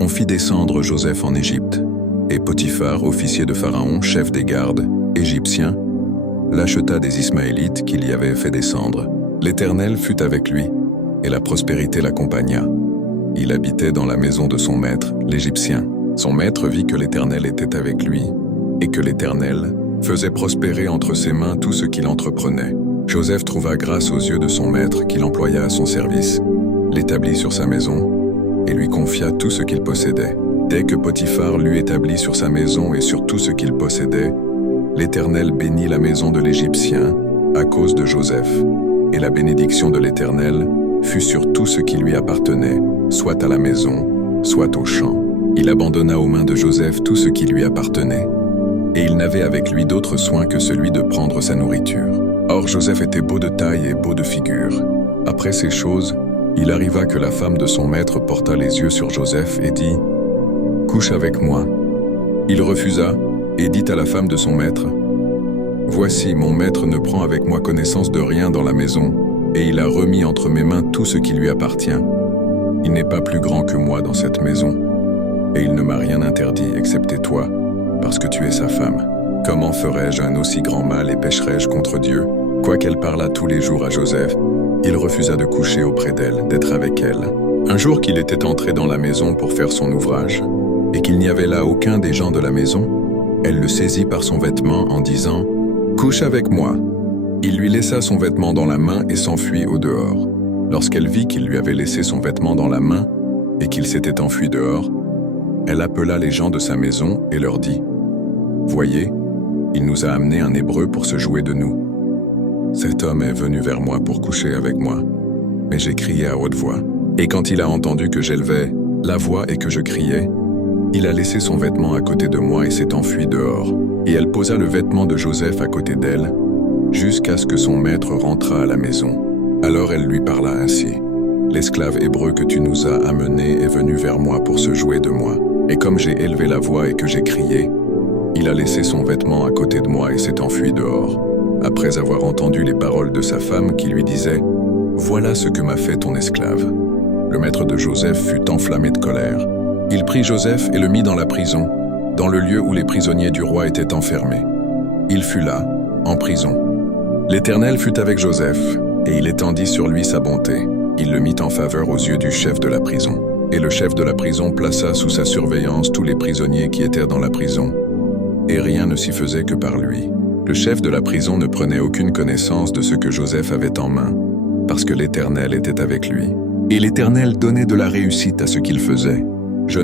On fit descendre Joseph en Égypte, et Potiphar, officier de Pharaon, chef des gardes, égyptien, l'acheta des Ismaélites qu'il y avait fait descendre. L'Éternel fut avec lui, et la prospérité l'accompagna. Il habitait dans la maison de son maître, l'Égyptien. Son maître vit que l'Éternel était avec lui, et que l'Éternel faisait prospérer entre ses mains tout ce qu'il entreprenait. Joseph trouva grâce aux yeux de son maître qu'il employa à son service, l'établit sur sa maison, et lui confia tout ce qu'il possédait. Dès que Potiphar l'eut établi sur sa maison et sur tout ce qu'il possédait, l'Éternel bénit la maison de l'Égyptien à cause de Joseph, et la bénédiction de l'Éternel fut sur tout ce qui lui appartenait, soit à la maison, soit au champ. Il abandonna aux mains de Joseph tout ce qui lui appartenait, et il n'avait avec lui d'autre soin que celui de prendre sa nourriture. Or Joseph était beau de taille et beau de figure. Après ces choses, il arriva que la femme de son maître porta les yeux sur Joseph et dit « Couche avec moi ». Il refusa et dit à la femme de son maître « Voici, mon maître ne prend avec moi connaissance de rien dans la maison, et il a remis entre mes mains tout ce qui lui appartient. Il n'est pas plus grand que moi dans cette maison, et il ne m'a rien interdit excepté toi, parce que tu es sa femme. Comment ferais-je un aussi grand mal et pécherais-je contre Dieu ?» Quoiqu'elle parlât tous les jours à Joseph, il refusa de coucher auprès d'elle, d'être avec elle. Un jour qu'il était entré dans la maison pour faire son ouvrage, et qu'il n'y avait là aucun des gens de la maison, elle le saisit par son vêtement en disant « Couche avec moi ». Il lui laissa son vêtement dans la main et s'enfuit au dehors. Lorsqu'elle vit qu'il lui avait laissé son vêtement dans la main et qu'il s'était enfui dehors, elle appela les gens de sa maison et leur dit « Voyez, il nous a amené un Hébreu pour se jouer de nous. Cet homme est venu vers moi pour coucher avec moi, mais j'ai crié à haute voix. Et quand il a entendu que j'élevais la voix et que je criais, il a laissé son vêtement à côté de moi et s'est enfui dehors. Et elle posa le vêtement de Joseph à côté d'elle, jusqu'à ce que son maître rentrât à la maison. Alors elle lui parla ainsi. L'esclave hébreu que tu nous as amené est venu vers moi pour se jouer de moi. Et comme j'ai élevé la voix et que j'ai crié, il a laissé son vêtement à côté de moi et s'est enfui dehors. Après avoir entendu les paroles de sa femme qui lui disait « Voilà ce que m'a fait ton esclave ». Le maître de Joseph fut enflammé de colère. Il prit Joseph et le mit dans la prison, dans le lieu où les prisonniers du roi étaient enfermés. Il fut là, en prison. L'Éternel fut avec Joseph, et il étendit sur lui sa bonté. Il le mit en faveur aux yeux du chef de la prison. Et le chef de la prison plaça sous sa surveillance tous les prisonniers qui étaient dans la prison, et rien ne s'y faisait que par lui. Le chef de la prison ne prenait aucune connaissance de ce que Joseph avait en main, parce que l'Éternel était avec lui. Et l'Éternel donnait de la réussite à ce qu'il faisait.